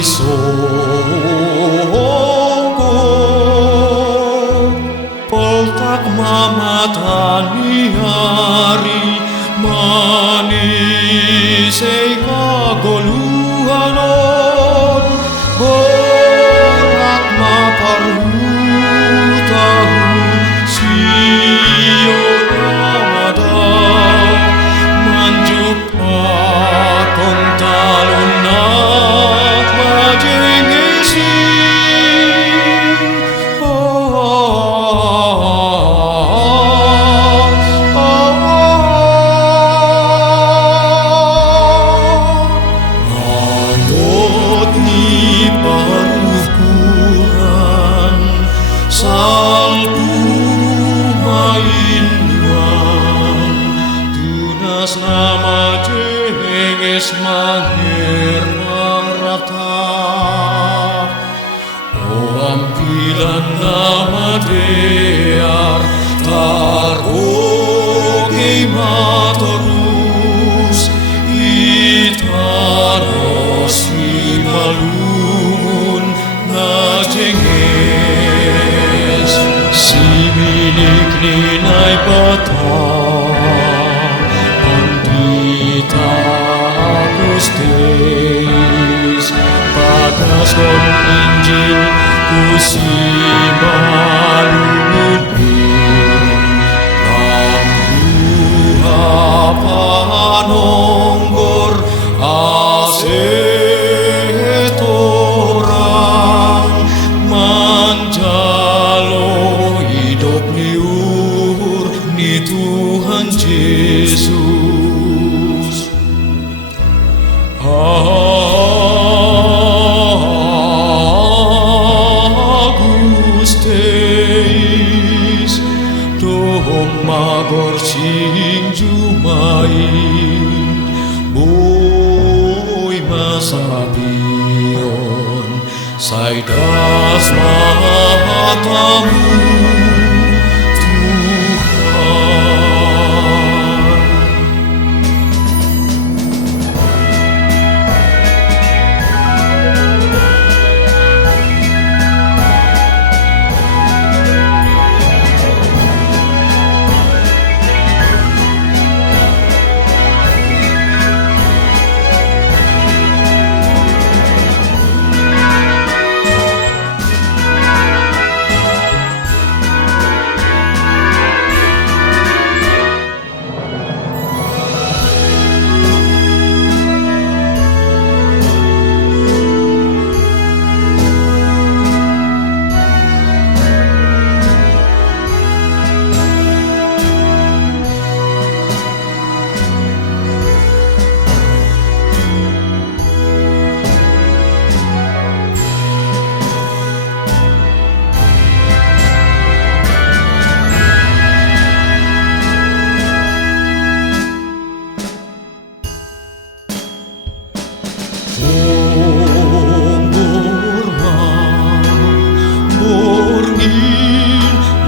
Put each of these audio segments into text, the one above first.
sogok poltak mamatani hari manis ei kagoluhanon borak maparhutahu siyon amadau manjupa kontalun nama jenges mangir mangrata ampilan nama dear tarogei matorus itanos imalungun na jenges siminik ninay Agustes bagas kon Injil kusimalungun Amruha panonggor asetorang manjalo hidup niur ni Tuhan Yesus. Agustes dohong magor sing jumain boy masabion saidas matamu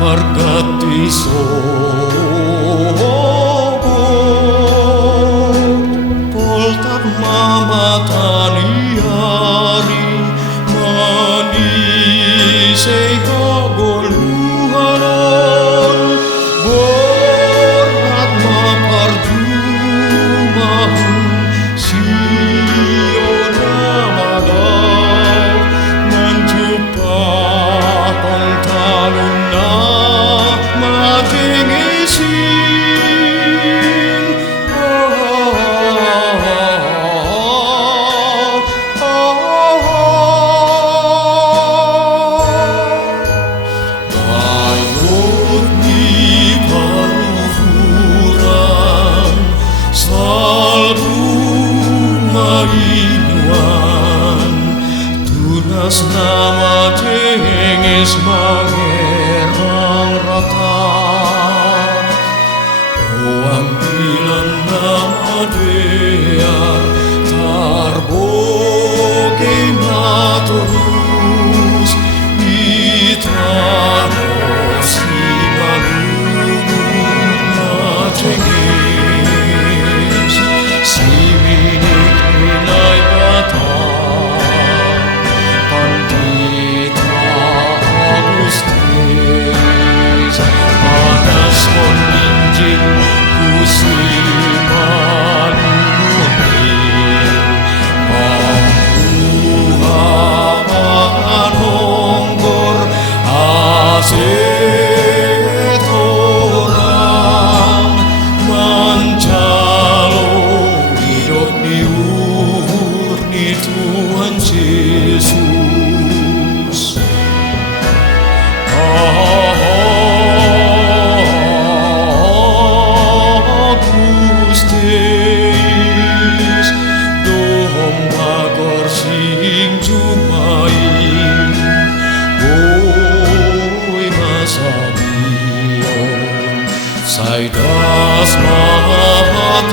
margati sogok poltak mamatani hari manis ei kagoluhanon borat maparjumahun siyon amadau manjupa kontalun tunas nama jenges mangerang rata ampilan nama dear tarbogei matorus itanos imalungun na jenges siminik ninay bata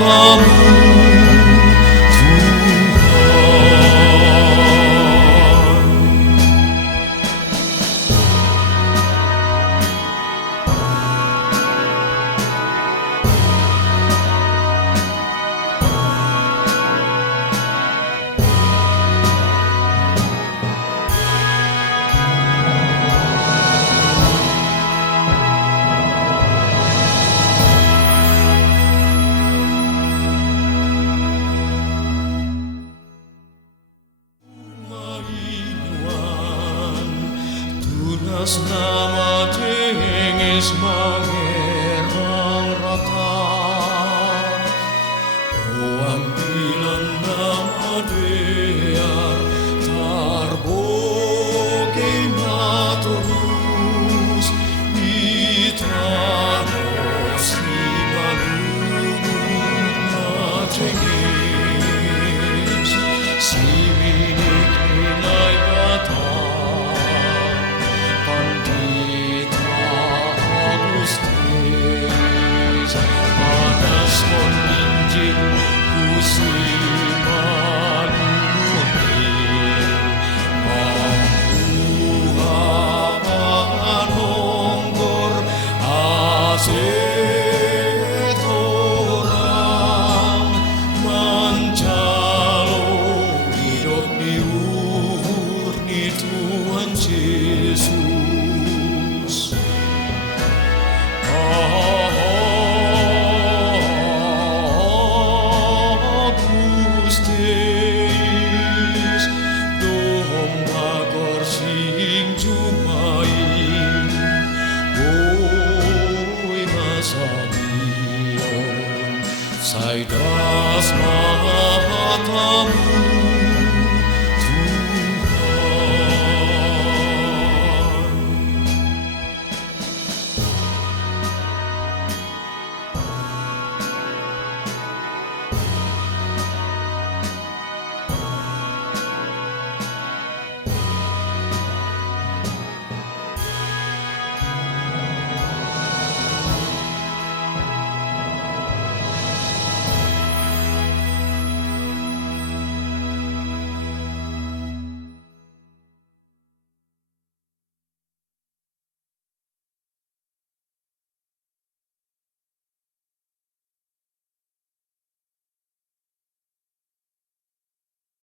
matamu, Tuhan. Tunas nama tingis mengerang rata, ambilan nama dear tarboke maturus itanos imalungun matingis siminik nilai bata panas meninjil kusiman munin Tuhan onggor aset orang mencalo hidup diur ni Tuhan Yesus. Sai das matamu